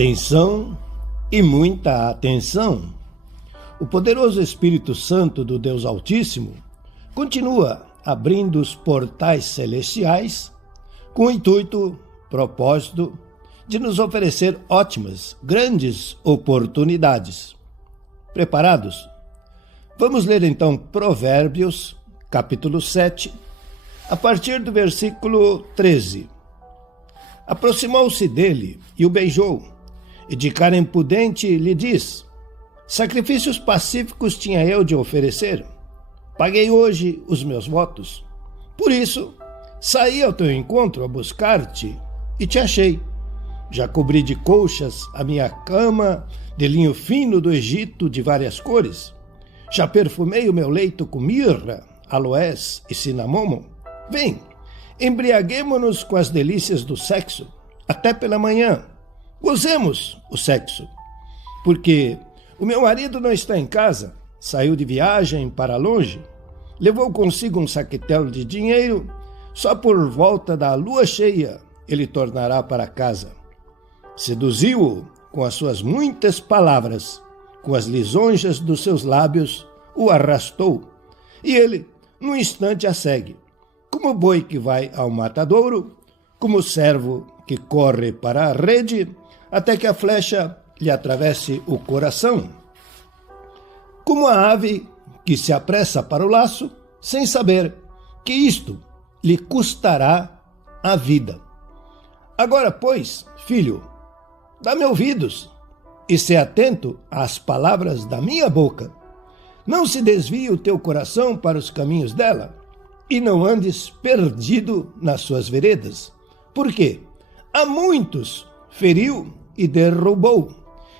Atenção e muita atenção! O poderoso Espírito Santo do Deus Altíssimo continua abrindo os portais celestiais com o intuito, propósito de nos oferecer ótimas, grandes oportunidades. Preparados? Vamos ler então Provérbios, capítulo 7, a partir do versículo 13. Aproximou-se dele e o beijou, e de cara impudente lhe diz: sacrifícios pacíficos tinha eu de oferecer. Paguei hoje os meus votos. Por isso, saí ao teu encontro a buscar-te e te achei. Já cobri de colchas a minha cama de linho fino do Egito de várias cores. Já perfumei o meu leito com mirra, aloés e cinamomo. Vem, embriaguemo-nos com as delícias do sexo, até pela manhã. Gozemos o sexo, porque o meu marido não está em casa, saiu de viagem para longe, levou consigo um saquetel de dinheiro, só por volta da lua cheia ele tornará para casa. Seduziu-o com as suas muitas palavras, com as lisonjas dos seus lábios, o arrastou, e ele, num instante, a segue, como boi que vai ao matadouro, como servo que corre para a rede, até que a flecha lhe atravesse o coração. Como a ave que se apressa para o laço, sem saber que isto lhe custará a vida. Agora, pois, filho, dá-me ouvidos e se atento às palavras da minha boca. Não se desvie o teu coração para os caminhos dela, e não andes perdido nas suas veredas, porque há muitos feriu e derrubou,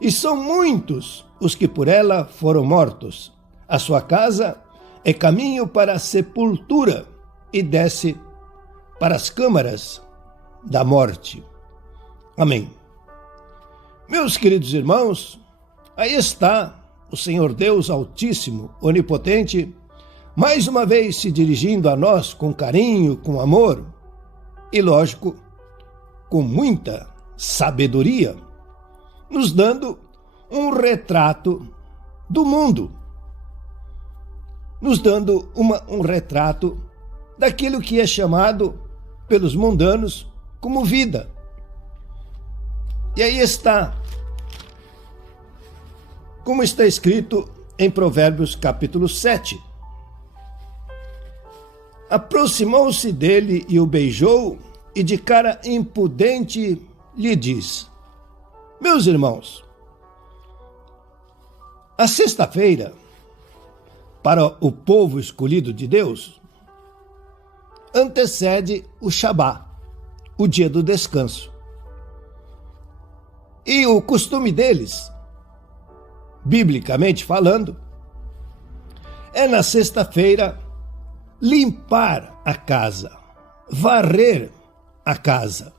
e são muitos os que por ela foram mortos. A sua casa é caminho para a sepultura e desce para as câmaras da morte. Amém. Meus queridos irmãos, aí está o Senhor Deus Altíssimo, Onipotente, mais uma vez se dirigindo a nós com carinho, com amor e, lógico, com muita sabedoria, nos dando um retrato do mundo, nos dando um retrato daquilo que é chamado pelos mundanos como vida. E aí está, como está escrito em Provérbios capítulo 7. Aproximou-se dele e o beijou, e de cara impudente lhe diz: meus irmãos, a sexta-feira, para o povo escolhido de Deus, antecede o Shabá, o dia do descanso. E o costume deles, biblicamente falando, é na sexta-feira limpar a casa, varrer a casa.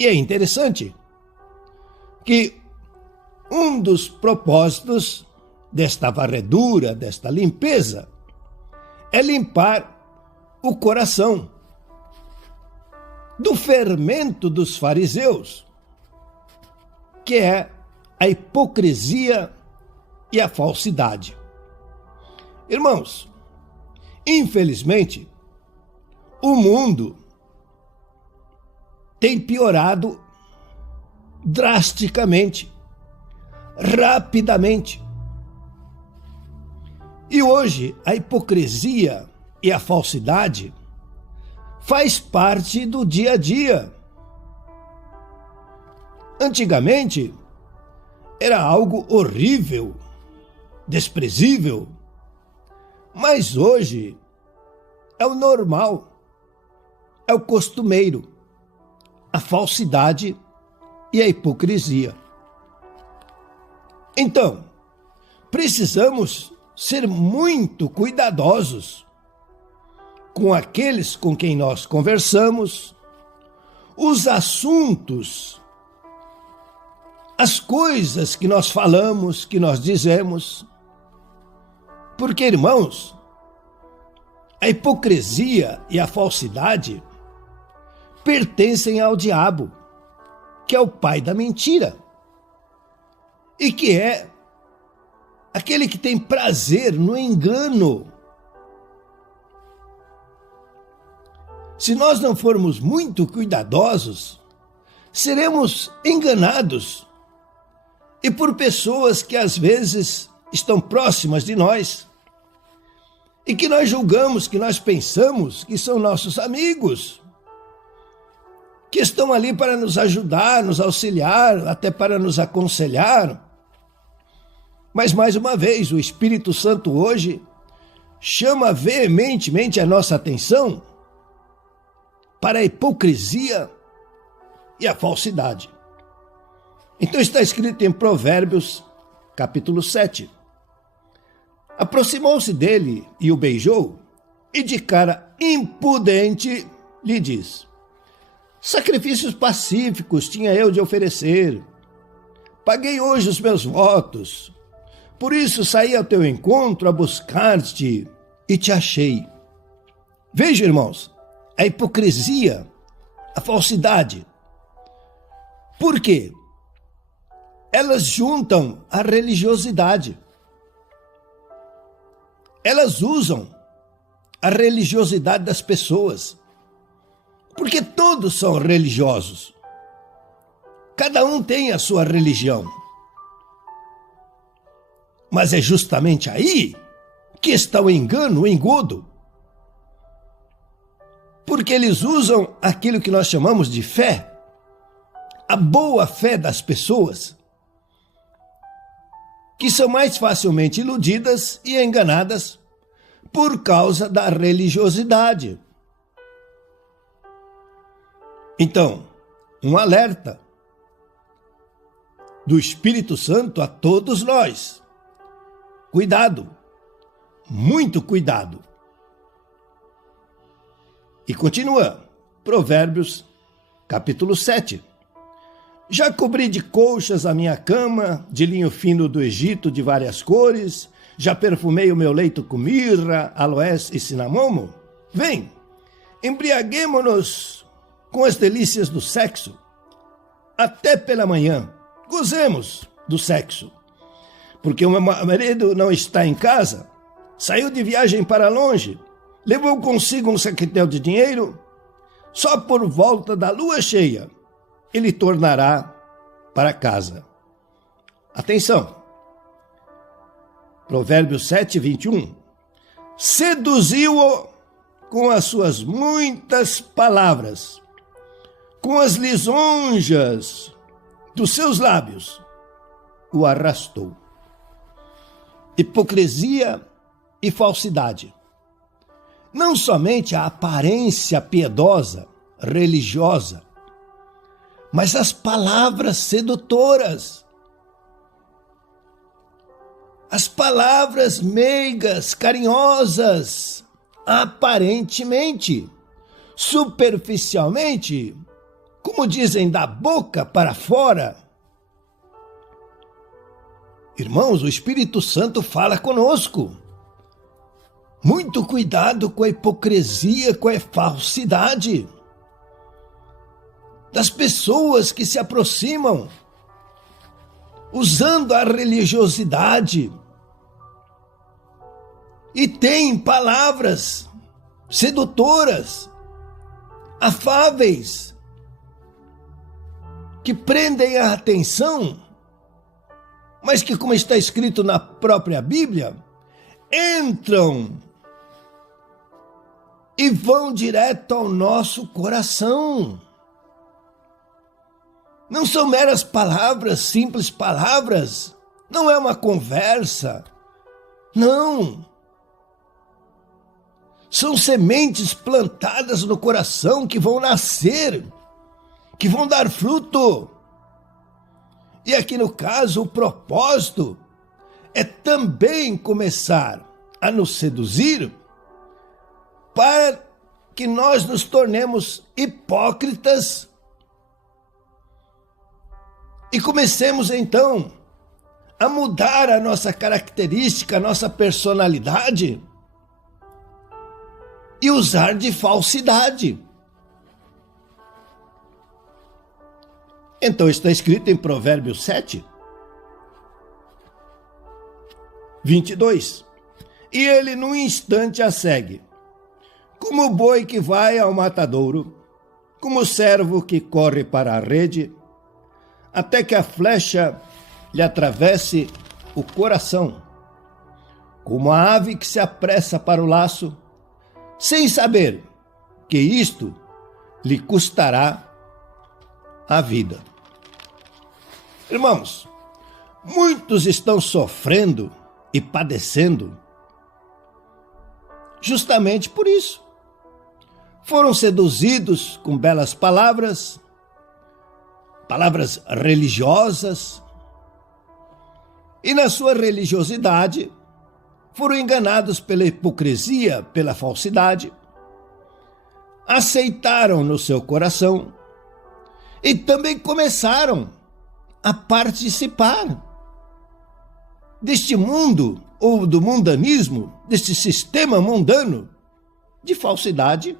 E é interessante que um dos propósitos desta varredura, desta limpeza, é limpar o coração do fermento dos fariseus, que é a hipocrisia e a falsidade. Irmãos, infelizmente, o mundo tem piorado drasticamente, rapidamente. E hoje a hipocrisia e a falsidade faz parte do dia a dia. Antigamente era algo horrível, desprezível, mas hoje é o normal, é o costumeiro, a falsidade e a hipocrisia. Então, precisamos ser muito cuidadosos com aqueles com quem nós conversamos, os assuntos, as coisas que nós falamos, que nós dizemos. Porque, irmãos, a hipocrisia e a falsidade pertencem ao diabo. que é o pai da mentira e que é aquele que tem prazer no engano. Se nós não formos muito cuidadosos, seremos enganados e por pessoas que às vezes estão próximas de nós e que nós julgamos, que nós pensamos que são nossos amigos, que estão ali para nos ajudar, nos auxiliar, até para nos aconselhar. Mas mais uma vez, o Espírito Santo hoje chama veementemente a nossa atenção para a hipocrisia e a falsidade. Então está escrito em Provérbios, capítulo 7. Aproximou-se dele e o beijou, e de cara impudente lhe diz: sacrifícios pacíficos tinha eu de oferecer. Paguei hoje os meus votos. Por isso saí ao teu encontro a buscar-te e te achei. Veja, irmãos, a hipocrisia, a falsidade. Por quê? Elas juntam a religiosidade. Elas usam a religiosidade das pessoas. Porque todos são religiosos. Cada um tem a sua religião. Mas é justamente aí que está o engano, o engodo. Porque eles usam aquilo que nós chamamos de fé, a boa fé das pessoas, que são mais facilmente iludidas e enganadas por causa da religiosidade. Então, um alerta do Espírito Santo a todos nós. Cuidado, muito cuidado. E continua, Provérbios, capítulo 7. Já cobri de colchas a minha cama, de linho fino do Egito de várias cores, já perfumei o meu leito com mirra, aloés e cinamomo. Vem, embriaguemo-nos com as delícias do sexo. Até pela manhã, gozemos do sexo. Porque o meu marido não está em casa, saiu de viagem para longe, levou consigo um saquetel de dinheiro, só por volta da lua cheia ele tornará para casa. Atenção! Provérbios 7, 21. Seduziu-o com as suas muitas palavras, com as lisonjas dos seus lábios, o arrastou. Hipocrisia e falsidade. Não somente a aparência piedosa, religiosa, mas as palavras sedutoras. As palavras meigas, carinhosas, aparentemente, superficialmente, como dizem, da boca para fora. Irmãos, o Espírito Santo fala conosco. Muito cuidado com a hipocrisia, com a falsidade das pessoas que se aproximam usando a religiosidade e têm palavras sedutoras, afáveis, que prendem a atenção, mas que, como está escrito na própria Bíblia, entram e vão direto ao nosso coração. Não são meras palavras, simples palavras, não é uma conversa, não. São sementes plantadas no coração que vão nascer, que vão dar fruto. E aqui no caso, o propósito é também começar a nos seduzir para que nós nos tornemos hipócritas e comecemos então a mudar a nossa característica, a nossa personalidade e usar de falsidade. Então está escrito em Provérbios 7, 22. E ele num instante a segue, como o boi que vai ao matadouro, como o servo que corre para a rede, até que a flecha lhe atravesse o coração, como a ave que se apressa para o laço, sem saber que isto lhe custará a vida. Irmãos, muitos estão sofrendo e padecendo justamente por isso. Foram seduzidos com belas palavras, palavras religiosas, e na sua religiosidade foram enganados pela hipocrisia, pela falsidade, aceitaram no seu coração e também começaram a participar deste mundo, ou do mundanismo, deste sistema mundano de falsidade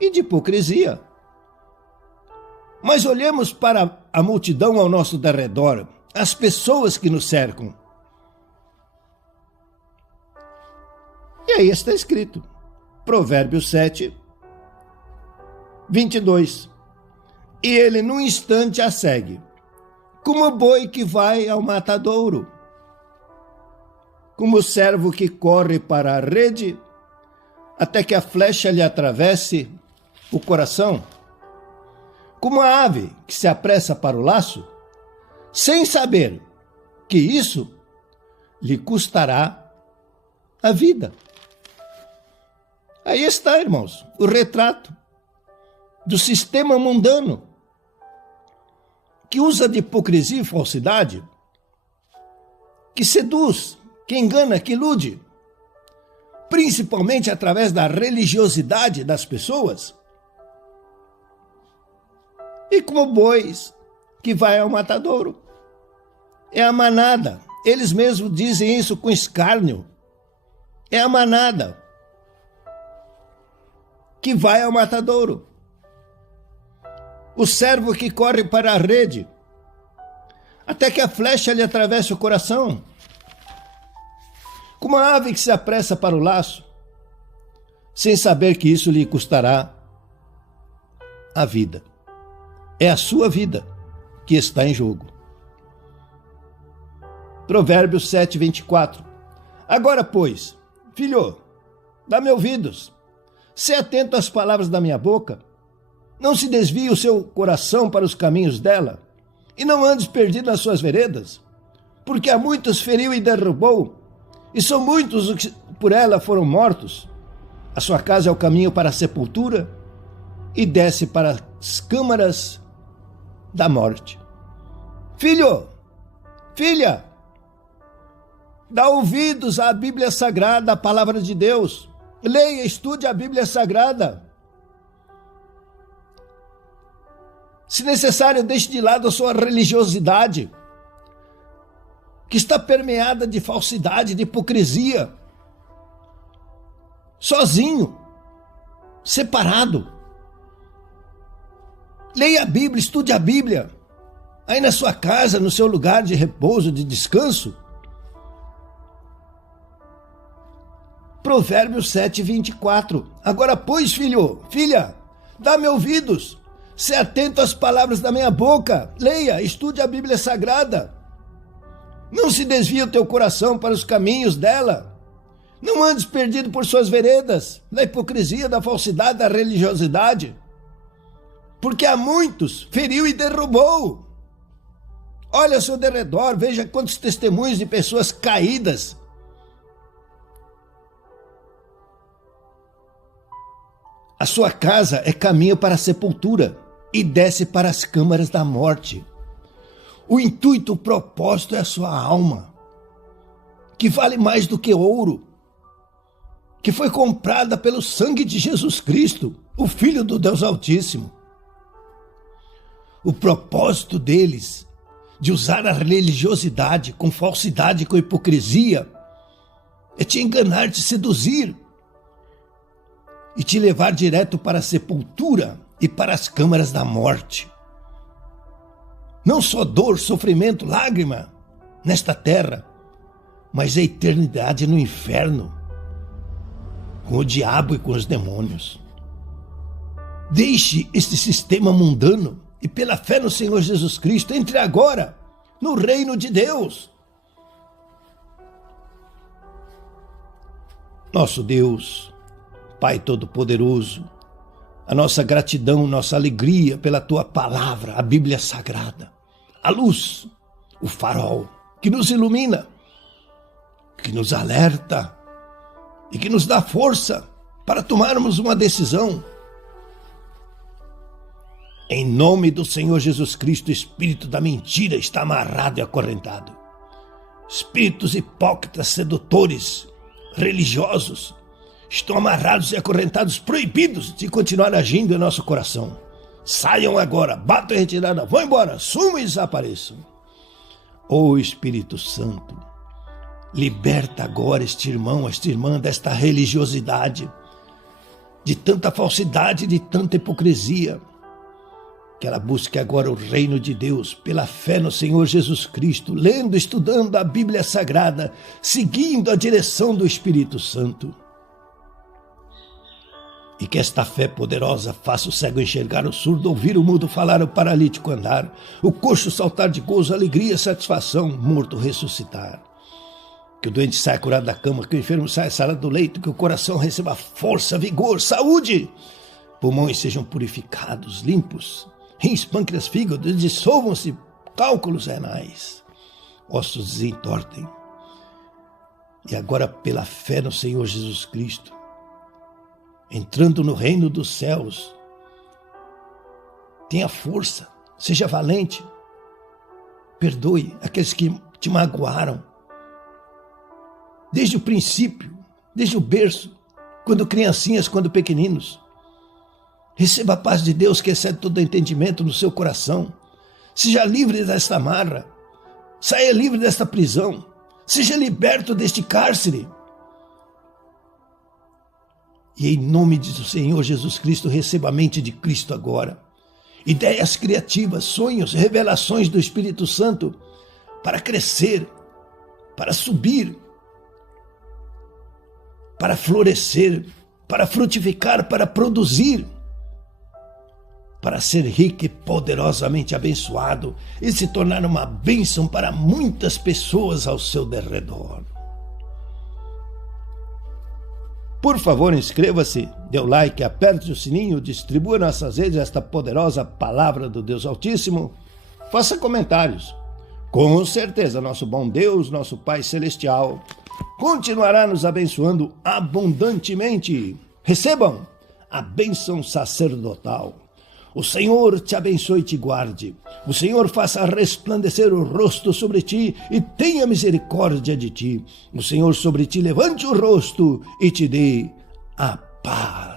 e de hipocrisia. Mas olhemos para a multidão ao nosso derredor, as pessoas que nos cercam. E aí está escrito, Provérbios 7, 22. E ele num instante a segue, como o boi que vai ao matadouro, como o servo que corre para a rede, até que a flecha lhe atravesse o coração, como a ave que se apressa para o laço, sem saber que isso lhe custará a vida. Aí está, irmãos, o retrato do sistema mundano, que usa de hipocrisia e falsidade, que seduz, que engana, que ilude, principalmente através da religiosidade das pessoas, e como bois que vai ao matadouro. É a manada, eles mesmos dizem isso com escárnio, é a manada que vai ao matadouro. O servo que corre para a rede, até que a flecha lhe atravesse o coração. Como a ave que se apressa para o laço, sem saber que isso lhe custará a vida. É a sua vida que está em jogo. Provérbios 7, 24. Agora, pois, filho, dá-me ouvidos, se atento às palavras da minha boca, não se desvie o seu coração para os caminhos dela, e não andes perdido nas suas veredas, porque a muitos feriu e derrubou, e são muitos os que por ela foram mortos. A sua casa é o caminho para a sepultura, e desce para as câmaras da morte. Filho, filha, dá ouvidos à Bíblia Sagrada, à palavra de Deus. Leia, estude a Bíblia Sagrada. Se necessário, deixe de lado a sua religiosidade, que está permeada de falsidade, de hipocrisia. Sozinho, separado. Leia a Bíblia, estude a Bíblia. Aí na sua casa, no seu lugar de repouso, de descanso. Provérbios 7, 24. Agora, pois, filho, filha, dá-me ouvidos, se atento às palavras da minha boca. Leia, estude a Bíblia Sagrada. Não se desvie o teu coração para os caminhos dela. Não andes perdido por suas veredas, da hipocrisia, da falsidade, da religiosidade. Porque a muitos feriu e derrubou. Olha ao seu derredor, veja quantos testemunhos de pessoas caídas. A sua casa é caminho para a sepultura e desce para as câmaras da morte. O intuito, o propósito é a sua alma, que vale mais do que ouro, que foi comprada pelo sangue de Jesus Cristo, o Filho do Deus Altíssimo. O propósito deles, de usar a religiosidade com falsidade, com hipocrisia, é te enganar, te seduzir e te levar direto para a sepultura e para as câmaras da morte. não só dor, sofrimento, lágrima nesta terra, mas a eternidade no inferno, com o diabo e com os demônios. Deixe este sistema mundano e, pela fé no Senhor Jesus Cristo, entre agora no reino de Deus. Nosso Deus, Pai Todo-Poderoso, a nossa gratidão, nossa alegria pela Tua palavra, a Bíblia Sagrada, a luz, o farol que nos ilumina, que nos alerta e que nos dá força para tomarmos uma decisão. Em nome do Senhor Jesus Cristo, o espírito da mentira está amarrado e acorrentado. Espíritos hipócritas, sedutores, religiosos, estão amarrados e acorrentados, proibidos de continuar agindo em nosso coração. Saiam agora, batam em retirada, vão embora, sumam e desapareçam. Ó Espírito Santo, liberta agora este irmão, esta irmã desta religiosidade, de tanta falsidade, de tanta hipocrisia. Que ela busque agora o reino de Deus pela fé no Senhor Jesus Cristo, lendo, estudando a Bíblia Sagrada, seguindo a direção do Espírito Santo. E que esta fé poderosa faça o cego enxergar, o surdo ouvir, o mudo falar, o paralítico andar, o coxo saltar de gozo, alegria, satisfação, morto ressuscitar. Que o doente saia curado da cama, que o enfermo saia sarado do leito, que o coração receba força, vigor, saúde, pulmões sejam purificados, limpos, rins, pâncreas, fígado, dissolvam-se cálculos renais, ossos desentortem. E agora, pela fé no Senhor Jesus Cristo, entrando no reino dos céus, tenha força, seja valente, perdoe aqueles que te magoaram, desde o princípio, desde o berço, quando criancinhas, quando pequeninos. Receba a paz de Deus que excede todo entendimento no seu coração. Seja livre desta amarra. Saia livre desta prisão. Seja liberto deste cárcere. E em nome do Senhor Jesus Cristo, receba a mente de Cristo agora. Ideias criativas, sonhos, revelações do Espírito Santo para crescer, para subir, para florescer, para frutificar, para produzir, para ser rico e poderosamente abençoado e se tornar uma bênção para muitas pessoas ao seu derredor. Por favor, inscreva-se, dê o like, aperte o sininho, distribua nas suas redes esta poderosa palavra do Deus Altíssimo. Faça comentários. Com certeza, nosso bom Deus, nosso Pai Celestial, continuará nos abençoando abundantemente. Recebam a bênção sacerdotal. O Senhor te abençoe e te guarde. O Senhor faça resplandecer o rosto sobre ti e tenha misericórdia de ti. O Senhor sobre ti levante o rosto e te dê a paz.